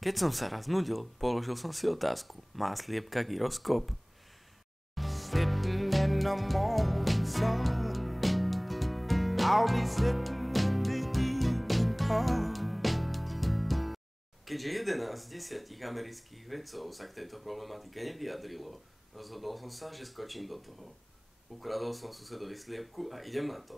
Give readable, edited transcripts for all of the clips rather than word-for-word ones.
Keď som sa raz nudil, položil som si otázku. Má sliepka gyroskop? Sitting in the morning sun, I'll be sitting when the evening comes. Keďže 11 z 10 amerických vedcov sa k tejto problematike nevyjadrilo, rozhodol som sa, že skočím do toho. Ukradol som susedovi sliepku a idem na to.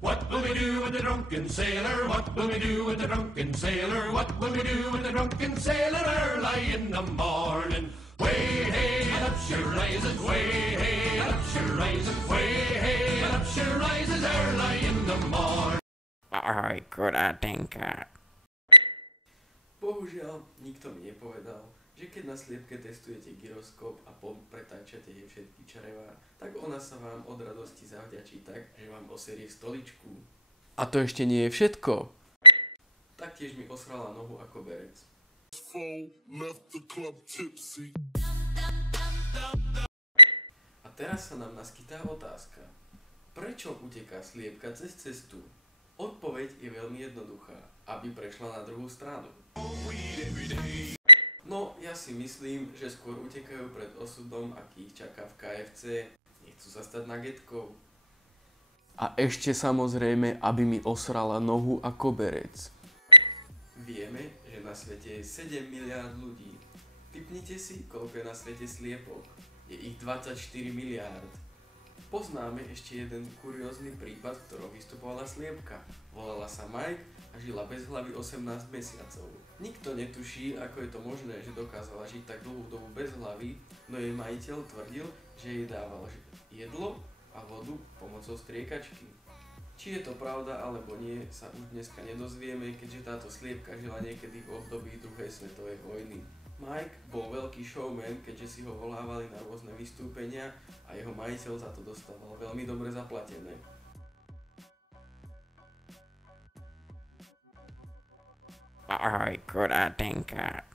What will we do with the drunken sailor? What will we do with the drunken sailor? What will we do with the drunken sailor early in the morning? Way hey, and up she rises, way hey, and up she rises, way hey, and up she rises early in the morning. Ahoj, kuratenka. Bohužiaľ, nikto mi nepovedal, že keď na sliepke testujete gyroskop a pretáčate jej všetky črevá, tak ona sa vám od radosti zavďačí tak, že vám oserie stoličku. A to ešte nie je všetko. Taktiež mi osrala nohu ako berec. A teraz sa nám naskytá otázka. Prečo uteká sliepka cez cestu? Odpoveď je veľmi jednoduchá, aby prešla na druhú stranu. No, ja si myslím, že skôr utekajú pred osudom, aký ich čaká v KFC. Nechcú sa stať nuggetkou. A ešte samozrejme, aby mi osrala nohu ako berec. Vieme, že na svete je 7 miliárd ľudí. Tipnite si, koľko je na svete sliepok. Je ich 24 miliárd. Poznáme ešte jeden kuriózny prípad, v ktorom vystupovala sliepka. Volala sa Mike a žila bez hlavy 18 mesiacov. Nikto netuší, ako je to možné, že dokázala žiť tak dlhú dobu bez hlavy, no jej majiteľ tvrdil, že jej dával jedlo a vodu pomocou striekačky. Či je to pravda alebo nie, sa už dneska nedozvieme, keďže táto sliepka žila niekedy v období druhej svetovej vojny. Mike bol veľký showman, keďže si ho volávali na rôzne vystúpenia a jeho majiteľ za to dostával veľmi dobre zaplatené. Ahoj, kuratenka.